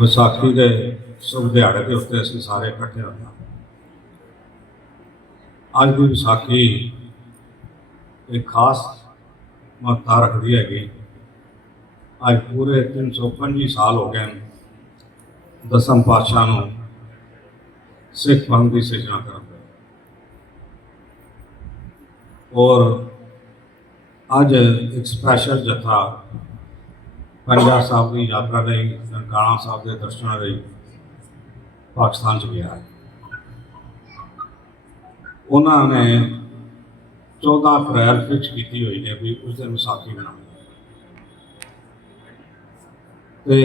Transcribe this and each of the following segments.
ਵਿਸਾਖੀ ਦੇ ਸ਼ੁਭ ਦਿਹਾੜੇ ਦੇ ਉੱਤੇ ਅਸੀਂ ਸਾਰੇ ਇਕੱਠੇ ਹੋਏ ਹਾਂ। ਅੱਜ ਦੀ ਵਿਸਾਖੀ ਇੱਕ ਖਾਸ ਮਹੱਤਤਾ ਰੱਖਦੀ ਹੈਗੀ। ਅੱਜ ਪੂਰੇ 325 ਸਾਲ ਹੋ ਗਏ ਦਸਮ ਪਾਤਸ਼ਾਹ ਨੂੰ ਸਿੱਖ ਪੰਥ ਦੀ ਸਿਰਜਣਾ ਕਰਨ ਦੇ। ਔਰ ਅੱਜ ਇੱਕ ਸਪੈਸ਼ਲ ਜਥਾ ਪੰਜਾਬ ਸਾਹਿਬ ਦੀ ਯਾਤਰਾ ਲਈ ਨਨਕਾਣਾ ਸਾਹਿਬ ਦੇ ਦਰਸ਼ਨਾਂ ਲਈ ਪਾਕਿਸਤਾਨ ਚ ਗਿਆ ਹੈ। ਉਹਨਾਂ ਨੇ 14 ਅਪ੍ਰੈਲ ਫਿਕਸ ਕੀਤੀ ਹੋਈ ਨੇ ਵੀ ਉਸ ਦਿਨ ਵਿਸਾਖੀ ਮਨਾਉਣੀ ਤੇ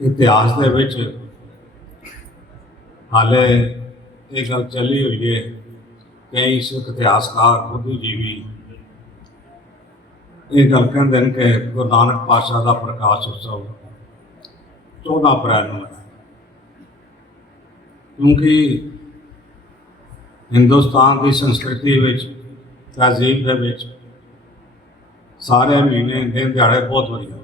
ਇਤਿਹਾਸ ਦੇ ਵਿੱਚ ਹਾਲੇ ਇਹ ਗੱਲ ਚੱਲੀ ਹੋਈ ਹੈ ਕਈ ਸਿੱਖ ਇਤਿਹਾਸਕਾਰ ਬੁੱਧੀਜੀਵੀ ਇਹ ਗੱਲ ਕਹਿੰਦੇ ਨੇ ਕਿ ਗੁਰੂ ਨਾਨਕ ਪਾਤਸ਼ਾਹ ਦਾ ਪ੍ਰਕਾਸ਼ ਉਤਸਵ 14 ਅਪ੍ਰੈਲ ਨੂੰ ਹੈ ਕਿਉਂਕਿ ਹਿੰਦੁਸਤਾਨ ਦੀ ਸੰਸਕ੍ਰਿਤੀ ਵਿੱਚ, ਤਹਿਜ਼ੀਬ ਦੇ ਵਿੱਚ ਸਾਰੇ ਮਹੀਨੇ ਦਿਨ ਦਿਹਾੜੇ ਬਹੁਤ ਵਧੀਆ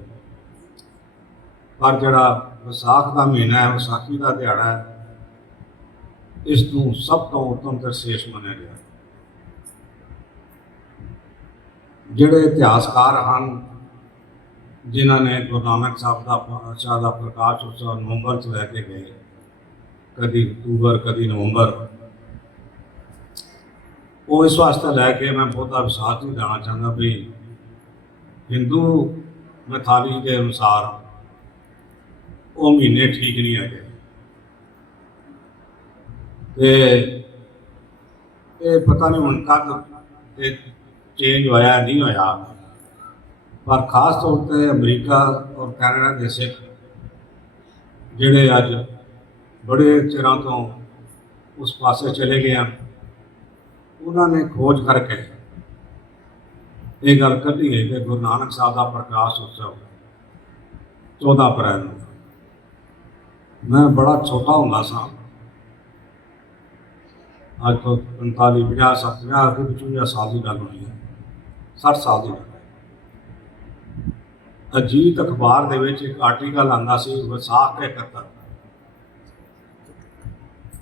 ਪਰ ਜਿਹੜਾ ਵਿਸਾਖ ਦਾ ਮਹੀਨਾ ਹੈ, ਵਿਸਾਖੀ ਦਾ ਦਿਹਾੜਾ ਹੈ, ਇਸ ਨੂੰ ਸਭ ਤੋਂ ਉੱਤਮ ਤੇ ਸ੍ਰੇਸ਼ਟ ਮੰਨਿਆ ਗਿਆ। ਜਿਹੜੇ ਇਤਿਹਾਸਕਾਰ ਹਨ, ਜਿਨ੍ਹਾਂ ਨੇ ਗੁਰੂ ਨਾਨਕ ਸਾਹਿਬ ਦਾ ਪਾਤਸ਼ਾਹ ਦਾ ਪ੍ਰਕਾਸ਼ ਉਤਸਵ ਨਵੰਬਰ ਚ ਲੈ ਕੇ ਗਏ। ਕਦੀ ਅਕਤੂਬਰ, ਕਦੀ ਨਵੰਬਰ। ਉਹ ਇਸ ਵਾਸਤੇ ਲੈ ਕੇ ਮੈਂ ਬਹੁਤਾ ਵਿਸਾਖ ਨਹੀਂ ਦੇਣਾ ਚਾਹੁੰਦਾ ਵੀ ਹਿੰਦੂ ਮਥਾਲੀ ਦੇ ਅਨੁਸਾਰ ਉਹ ਮਹੀਨੇ ਠੀਕ ਨਹੀਂ ਹੈਗੇ। ਤੇ ਇਹ ਪਤਾ ਨਹੀਂ ਹੁਣ ਕਦ ਇਹ ਚੇਂਜ ਹੋਇਆ, ਨਹੀਂ ਹੋਇਆ। ਪਰ ਖਾਸ ਤੌਰ ਤੇ ਅਮਰੀਕਾ ਔਰ ਕੈਨੇਡਾ ਦੇ ਸਿੱਖ ਜਿਹੜੇ ਅੱਜ ਬੜੇ ਚਿਰਾਂ ਤੋਂ ਉਸ ਪਾਸੇ ਚਲੇ ਗਏ ਹਨ, ਉਹਨਾਂ ਨੇ ਖੋਜ ਕਰਕੇ ਇਹ ਗੱਲ ਕੱਢੀ ਹੈ ਕਿ ਗੁਰੂ ਨਾਨਕ ਸਾਹਿਬ ਦਾ ਪ੍ਰਕਾਸ਼ ਉਤਸਵ 14 ਅਪ੍ਰੈਲ ਨੂੰ। ਮੈਂ ਬੜਾ ਛੋਟਾ ਹੁੰਦਾ ਸਾਂ। ਅੱਜ ਤੋਂ 45 50 60 50 ਦੇ ਵਿੱਚ 50 ਸਾਲ ਦੀ ਗੱਲ ਹੋਈ ਹੈ। 60 ਸਾਲ ਦੀ ਗੱਲ ਅਜੀਤ ਅਖਬਾਰ ਦੇ ਵਿੱਚ ਇੱਕ ਆਰਟੀਕਲ ਆਂਦਾ ਸੀ, ਵਿਸਾਖ ਕੇ 71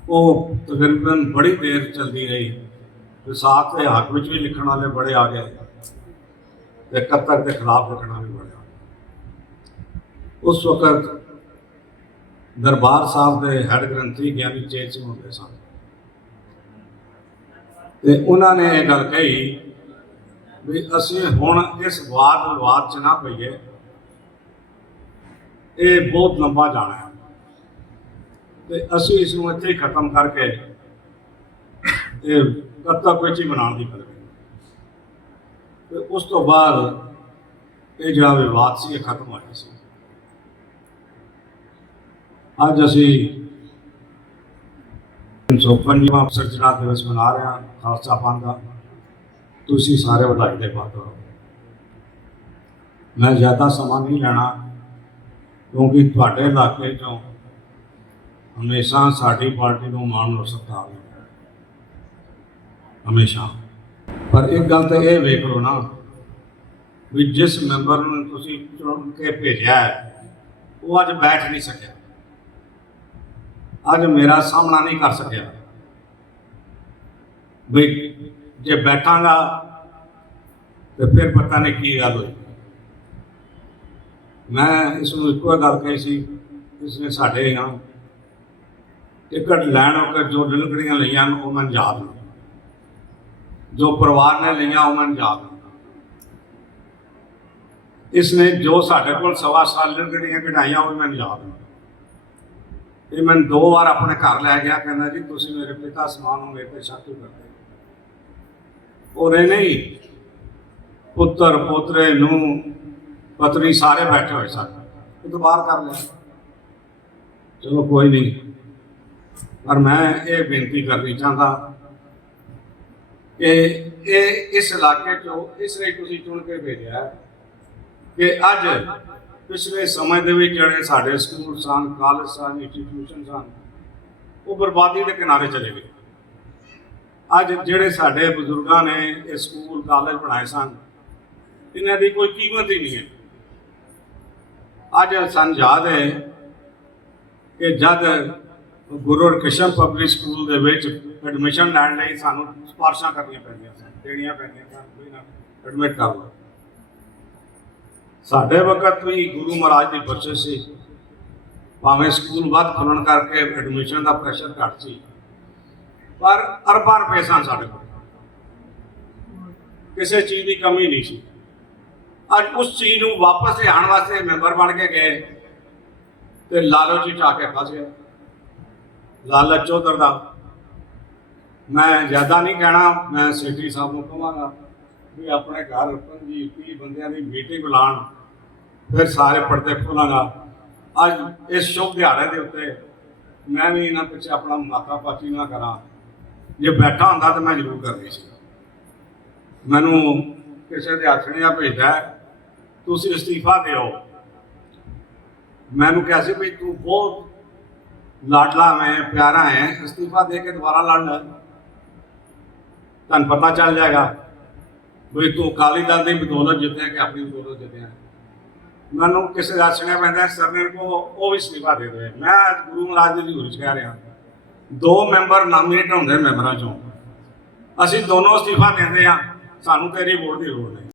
ਉਹ ਤਕਰੀਬਨ ਬੜੀ ਦੇਰ ਚੱਲਦੀ ਰਹੀ। ਵਿਸਾਖ ਦੇ ਹੱਕ ਵਿੱਚ ਵੀ ਲਿਖਣ ਵਾਲੇ ਬੜੇ ਆ ਗਏ ਤੇ 71 ਦੇ ਖਿਲਾਫ ਲਿਖਣ ਵਾਲੇ ਬੜੇ ਆ ਗਏ। ਉਸ ਵਕਤ ਦਰਬਾਰ ਸਾਹਿਬ ਦੇ ਹੈਡ ਗ੍ਰੰਥੀ ਗਿਆਨੀ ਚੇਤ ਸਿੰਘ ਹੁੰਦੇ ਸਨ। ਤੇ ਉਹਨਾਂ ਨੇ ਇਹ ਗੱਲ ਕਹੀ ਵੀ ਅਸੀਂ ਹੁਣ ਇਸ ਵਾਦ ਵਿਵਾਦ 'ਚ ਨਾ ਪਈਏ। ਇਹ ਬਹੁਤ ਲੰਬਾ ਜਾਣਾ ਹੈ। ਤੇ ਅਸੀਂ ਇਸ ਨੂੰ ਇੱਥੇ ਹੀ ਖਤਮ ਕਰਕੇ ਇਹ ਕੱਤਕ ਵਿੱਚ ਹੀ ਬਣਾਉਣ ਦੀ ਗੱਲ ਤੇ ਉਸ ਤੋਂ ਬਾਅਦ ਇਹ ਜਿਹੜਾ ਵਿਵਾਦ ਸੀ, ਇਹ ਖਤਮ ਹੋ ਗਿਆ ਸੀ। ਅੱਜ ਅਸੀਂ 355ਵਾਂ ਸਿਰਜਣਾ ਦਿਵਸ ਮਨਾ ਰਹੇ ਹਾਂ, ਖਾਲਸਾ ਪੰਥ ਦਾ। ਤੁਸੀਂ ਸਾਰੇ ਵਧਾਈ ਦੇ ਪਾਤਰ ਹੋ। ਮੈਂ ਜ਼ਿਆਦਾ ਸਮਾਂ ਨਹੀਂ ਲੈਣਾ, ਕਿਉਂਕਿ ਤੁਹਾਡੇ ਇਲਾਕੇ ਚੋਂ ਹਮੇਸ਼ਾ ਸਾਡੀ ਪਾਰਟੀ ਨੂੰ ਮਾਣ ਹੋ ਸਕਦਾ ਹੈ। ਹਮੇਸ਼ਾ। ਪਰ ਇੱਕ ਗੱਲ ਤਾਂ ਇਹ ਵੇਖ ਲਓ ਨਾ ਵੀ ਜਿਸ ਮੈਂਬਰ ਨੂੰ ਤੁਸੀਂ ਚੁਣ ਕੇ ਭੇਜਿਆ ਹੈ, ਉਹ ਅੱਜ ਬੈਠ ਨਹੀਂ ਸਕਿਆ। ਅੱਜ ਮੇਰਾ ਸਾਹਮਣਾ ਨਹੀਂ ਕਰ ਸਕਿਆ। ਵੀ ਜੇ ਬੈਠਾਂਗਾ ਤੇ ਫਿਰ ਪਤਾ ਨਹੀਂ ਕੀ ਗੱਲ ਹੋਈ। ਮੈਂ ਇਸ ਨੂੰ ਇੱਕੋ ਗੱਲ ਕਹੀ ਸੀ, ਇਸ ਨੇ ਸਾਡੇ यहाँ ਟਿਕਟ ਲੈਣ ਕੇ ਜੋ ਲਿਲਕੜੀਆਂ ਲਈਆਂ ਉਹ ਮੈਨੂੰ ਯਾਦ ਨੇ ਜੋ ਪਰਿਵਾਰ ਨੇ ਲਈਆਂ, ਉਹ ਮੈਨੂੰ ਯਾਦ ਨੇ ਇਸ ਨੇ ਜੋ ਸਾਡੇ ਕੋਲ ਸਵਾ ਸਾਲ ਲਿਲਕੜੀਆਂ ਕਢਾਈਆਂ, ਉਹ ਮੈਨੂੰ ਯਾਦ ਇਹ ਮੈਨੂੰ ਦੋ ਵਾਰ ਆਪਣੇ ਘਰ ਲੈ ਗਿਆ, ਕਹਿੰਦਾ ਜੀ, ਤੁਸੀਂ ਮੇਰੇ ਪਿਤਾ ਸਮਾਨ ਹੋ ਮੇਰੇ ਤੇ ਸ਼ੱਕ ਕਿਉਂ ਕਰਦੇ ਉਹ ਰਹੇ ਨਹੀਂ ਪੁੱਤਰ ਪੋਤਰੇ ਨੂੰ ਪਤਨੀ ਸਾਰੇ ਬੈਠੇ ਹੋਏ ਸਨ। ਉਹ ਤੋਂ ਬਾਹਰ ਕਰ ਲਿਆ। ਚਲੋ ਕੋਈ ਨਹੀਂ ਪਰ ਮੈਂ ਇਹ ਬੇਨਤੀ ਕਰਨੀ ਚਾਹੁੰਦਾ ਕਿ ਇਹ ਇਸ ਇਲਾਕੇ ਚੋਂ ਇਸ ਲਈ ਤੁਸੀਂ ਚੁਣ ਕੇ ਭੇਜਿਆ ਕਿ ਅੱਜ ਪਿਛਲੇ ਸਮੇਂ ਦੇ ਵਿੱਚ ਜਿਹੜੇ ਸਾਡੇ ਸਕੂਲ ਸਨ ਕਾਲਜ ਸਨ ਇੰਸਟੀਟਿਊਸ਼ਨ ਸਨ ਉਹ ਬਰਬਾਦੀ ਦੇ ਕਿਨਾਰੇ ਚਲੇ ਗਏ। ਅੱਜ ਜਿਹੜੇ ਸਾਡੇ ਬਜ਼ੁਰਗਾਂ ਨੇ ਇਹ ਸਕੂਲ, ਕਾਲਜ ਬਣਾਏ ਸਨ, ਇਹਨਾਂ ਦੀ ਕੋਈ ਕੀਮਤ ਹੀ ਨਹੀਂ ਹੈ। ਅੱਜ ਸਾਨੂੰ ਯਾਦ ਹੈ ਕਿ ਜਦ ਗੁਰੂ ਹਰਕ੍ਰਿਸ਼ਨ ਪਬਲਿਕ ਸਕੂਲ ਦੇ ਵਿੱਚ ਐਡਮਿਸ਼ਨ ਲੈਣ ਲਈ ਸਾਨੂੰ ਸਿਫਾਰਸ਼ਾਂ ਕਰਨੀਆਂ ਪੈਂਦੀਆਂ ਸਨ, ਦੇਣੀਆਂ ਪੈਂਦੀਆਂ ਸਨ, ਕੋਈ ਨਾ ਐਡਮਿਟ ਕਰ ਲਓ। ਸਾਡੇ ਵਕਤ ਵੀ ਗੁਰੂ ਮਹਾਰਾਜ ਦੀ ਬਖਸ਼ਿਸ਼ ਸੀ, ਭਾਵੇਂ ਸਕੂਲ ਵੱਧ ਖੁੱਲਣ ਕਰਕੇ ਐਡਮਿਸ਼ਨ ਦਾ ਪ੍ਰੈਸ਼ਰ ਘੱਟ ਸੀ ਪਰ ਅਰਬਾਂ ਰੁਪਏ ਸਨ ਸਾਡੇ ਕੋਲ। ਕਿਸੇ ਚੀਜ਼ ਦੀ ਕਮੀ ਨਹੀਂ ਸੀ। ਅੱਜ ਉਸ ਚੀਜ਼ ਨੂੰ ਵਾਪਸ ਲਿਆਉਣ ਵਾਸਤੇ ਮੈਂਬਰ ਬਣ ਕੇ ਗਏ। ਤੇ ਲਾਲਚ ਵਿੱਚ ਆ ਕੇ ਫਸ ਗਿਆ ਲਾਲਚ ਚੌਧਰ ਦਾ ਮੈਂ ਜ਼ਿਆਦਾ ਨਹੀਂ ਕਹਿਣਾ, ਮੈਂ ਸੈਕਟਰੀ ਸਾਹਿਬ ਨੂੰ ਕਹਾਂਗਾ ਵੀ ਆਪਣੇ ਘਰ 25 30 ਬੰਦਿਆਂ ਦੀ ਮੀਟਿੰਗ ਬੁਲਾਉਣ, ਫਿਰ ਸਾਰੇ ਪਰਦੇ ਖੋਲਾਂਗਾ। ਅੱਜ ਇਸ ਸ਼ੁਭ ਦਿਹਾੜੇ ਦੇ ਉੱਤੇ ਮੈਂ ਵੀ ਇਹਨਾਂ ਪਿੱਛੇ ਆਪਣਾ ਮਾਤਾ ਪਾਚੀ ਨਾ ਕਰਾਂ। ਜੇ ਬੈਠਾ ਹੁੰਦਾ ਤਾਂ ਮੈਂ ਜ਼ਰੂਰ ਕਰਦੀ ਸੀ। ਮੈਨੂੰ ਕਿਸੇ ਦੇ ਹੱਥ ਨੇ ਆ ਭੇਜਿਆ ਤੁਸੀਂ ਅਸਤੀਫਾ ਦਿਓ। ਮੈਨੂੰ ਕਿਹਾ ਸੀ ਵੀ ਤੂੰ ਬਹੁਤ ਲਾਡਲਾ ਮੈਂ ਪਿਆਰਾ ਹੈ ਅਸਤੀਫਾ ਦੇ ਕੇ ਦੁਬਾਰਾ ਲੜ ਲੈ। ਤੁਹਾਨੂੰ ਪਤਾ ਚੱਲ ਜਾਏਗਾ ਵੀ ਤੂੰ ਅਕਾਲੀ ਦਲ ਦੀ ਬਦੌਲਤ ਜਿੱਤਿਆ ਕਿ ਆਪਣੀ ਬਦੌਲਤ ਜਿੱਤਿਆ। ਮੈਨੂੰ ਕਿਸੇ ਦਾ ਸੁਣਿਆ ਪੈਂਦਾ ਸਰ ਨੇ ਕੋ ਉਹ ਵੀ ਅਸਤੀਫਾ ਦੇ ਦੇ ਮੈਂ ਅੱਜ ਗੁਰੂ ਮਹਾਰਾਜ ਦੀ ਹਜ਼ੂਰੀ 'ਚ ਕਹਿ ਰਿਹਾ। ਦੋ ਮੈਂਬਰ ਨਾਮਿਨੇਟ ਹੁੰਦੇ ਮੈਂਬਰਾਂ ਚੋਂ। ਅਸੀਂ ਦੋਨੋਂ ਅਸਤੀਫਾ ਦਿੰਦੇ ਆ ਸਾਨੂੰ ਤੇਰੀ ਵੋਟ ਦੀ ਲੋੜ ਨਹੀਂ।